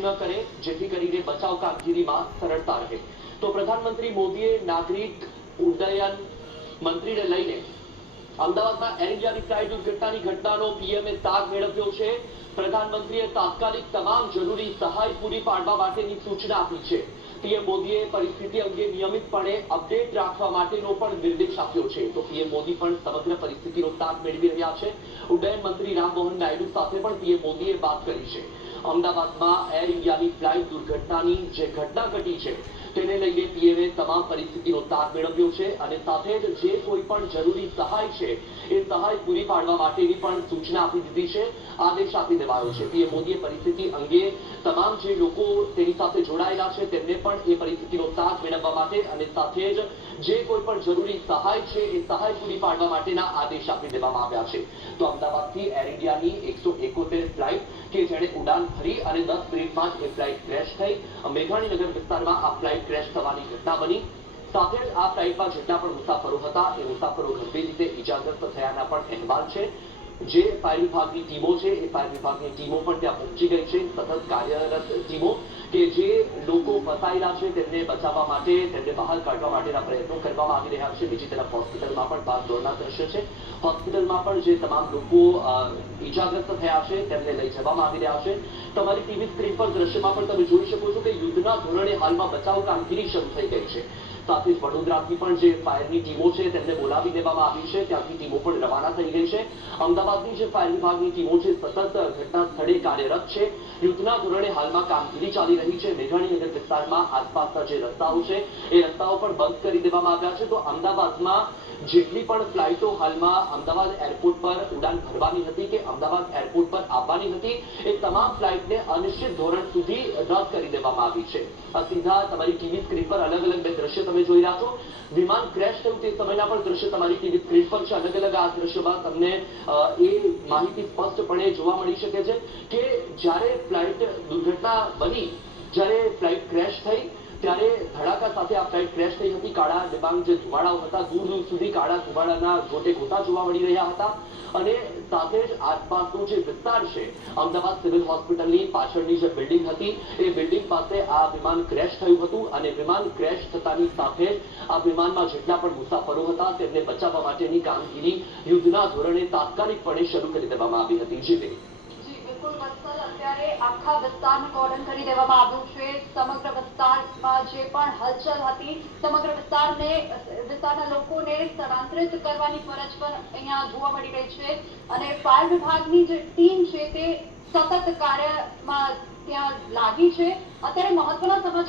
ન કરે, જેથી કરીને બચાવ કામગીરીમાં સરળતા રહે. તો પ્રધાનમંત્રી મોદીએ નાગરિક ઉડ્ડયન મંત્રીને લઈને અમદાવાદમાં એર ઇન્ડિયાની ફ્લાઇટ દુર્ઘટનાની ઘટનાનો પીએમએ તાગ મેળવ્યો છે. પ્રધાનમંત્રીએ તાત્કાલિક તમામ જરૂરી સહાય પૂરી પાડવા માટેની સૂચના આપી છે. પીએમ મોદીએ પરિસ્થિતિ અંગે નિયમિતપણે અપડેટ રાખવા માટેનો પણ નિર્દેશ આપ્યો છે. તો પીએમ મોદી પણ સમગ્ર પરિસ્થિતિનો તાગ મેળવી રહ્યા છે. ઉડ્ડયન મંત્રી રામમોહન નાયડુ સાથે પણ પીએમ મોદીએ વાત કરી છે. અમદાવાદમાં એર ઇન્ડિયાની ફ્લાઇટ દુર્ઘટનાની જે ઘટના ઘટી છે તેને લઈને પીએમએ તમામ પરિસ્થિતિનો તાગ મેળવ્યો છે અને સાથે જ જે કોઈ પણ જરૂરી સહાય છે, એ સહાય પૂરી પાડવા માટેની પણ સૂચના આપી દીધી છે, આદેશ આપી દેવાયો છે. પીએમ મોદીએ પરિસ્થિતિ અંગે તમામ જે લોકો તેની સાથે જોડાયેલા છે, તેમને પણ એ પરિસ્થિતિનો તાગ મેળવવા માટે અને સાથે જ જે કોઈ પણ જરૂરી સહાય છે, એ સહાય પૂરી પાડવા માટેના આદેશ આપી દેવામાં આવ્યા છે. તો અમદાવાદથી એર ઇન્ડિયાની એકસો એકોતેર ફ્લાઇટ કે જેણે ઉડાન ભરી અને દસ મિનિટમાં એ ફ્લાઇટ ક્રેશ થઈ. મેઘાણીનગર વિસ્તારમાં આ ફ્લાઇટ ક્રેશ થવાની ઘટના બની. સાથે જ આ ફ્લાઇટમાં જેટલા પણ મુસાફરો હતા, એ મુસાફરો ગંભીર રીતે ઇજાગ્રસ્ત થયાના પણ અહેવાલ છે. જે ફાયર વિભાગની ટીમો છે, એ ફાયર વિભાગની ટીમો પણ ત્યાં પહોંચી ગઈ છે. સતત કાર્યરત ટીમો કે જે લોકો ફસાયેલા છે, તેમને બચાવવા માટે, તેમને બહાર કાઢવા માટેના પ્રયત્નો કરવામાં આવી રહ્યા છે. બીજી તરફ હોસ્પિટલમાં પણ ભાગદોડના દ્રશ્ય છે. હોસ્પિટલમાં પણ જે તમામ લોકો ઇજાગ્રસ્ત થયા છે, તેમને લઈ જવામાં આવી રહ્યા છે. તમારી ટીવી સ્ક્રીન પર દ્રશ્યમાં પણ તમે જોઈ શકો છો ધોરણે હાલમાં બચાવ કામગીરી શરૂ થઈ ગઈ છે. સાથે જ વડોદરાથી પણ જે ફાયરની ટીમો છે તેમને બોલાવી દેવામાં આવી છે. ત્યાંથી ટીમો પણ રવાના થઈ ગઈ છે. અમદાવાદની જે ફાયર વિભાગની ટીમો છે, સતત ઘટના સ્થળે કાર્યરત છે. યુદ્ધના ધોરણે હાલમાં કામગીરી ચાલી રહી છે. મેઘાણીનગર વિસ્તારમાં આસપાસના જે રસ્તાઓ છે, એ રસ્તાઓ પણ બંધ કરી દેવામાં આવ્યા છે. તો અમદાવાદમાં જેટલી પણ ફ્લાઇટો હાલમાં અમદાવાદ એરપોર્ટ પર ઉડાન ભરવાની હતી કે અમદાવાદ એરપોર્ટ પર આવવાની હતી, એ તમામ ફ્લાઇટને અનિશ્ચિત ધોરણ સુધી રદ કરી દેવામાં આવી છે. સીધા તમારી ટીવી સ્ક્રીન પર અલગ અલગ બે દ્રશ્ય તમે જોઈ રહ્યા છો. વિમાન ક્રેશ થયું તે સમયના પણ દ્રશ્ય તમારી ટીવી સ્ક્રીન પર છે. અલગ અલગ આ દ્રશ્યમાં તમને એ માહિતી સ્પષ્ટપણે જોવા મળી શકે છે કે જ્યારે ફ્લાઇટ દુર્ઘટના બની, જ્યારે ફ્લાઇટ ક્રેશ સાથે આ ફ્લાઇટ ક્રેશ થઈ હતી. કાળા ડિબાંગ જે ધુમાડાઓ હતા, દૂર દૂર સુધી કાળા ધુમાડાના ગોટે ગોટા જોવા મળી રહ્યા હતા. અને સાથે જ આસપાસનો જે વિસ્તાર છે, અમદાવાદ સિવિલ હોસ્પિટલની પાછળની જે બિલ્ડિંગ હતી, એ બિલ્ડિંગ પાસે આ વિમાન ક્રેશ થયું હતું અને વિમાન ક્રેશ થતાની સાથે આ વિમાનમાં જેટલા પણ મુસાફરો હતા, તેમને બચાવવા માટેની કામગીરી યુદ્ધના ધોરણે તાત્કાલિકપણે શરૂ કરી દેવામાં આવી હતી. જીતે જી બિલકુલ સ્થળાંતરિત કરવાની ફરજ પણ અહીંયા જોવા મળી રહી છે. અને ફાયર વિભાગની જે ટીમ છે તે સતત કાર્યમાં ત્યાં લાગી છે. અત્યારે મહત્વના સમાચાર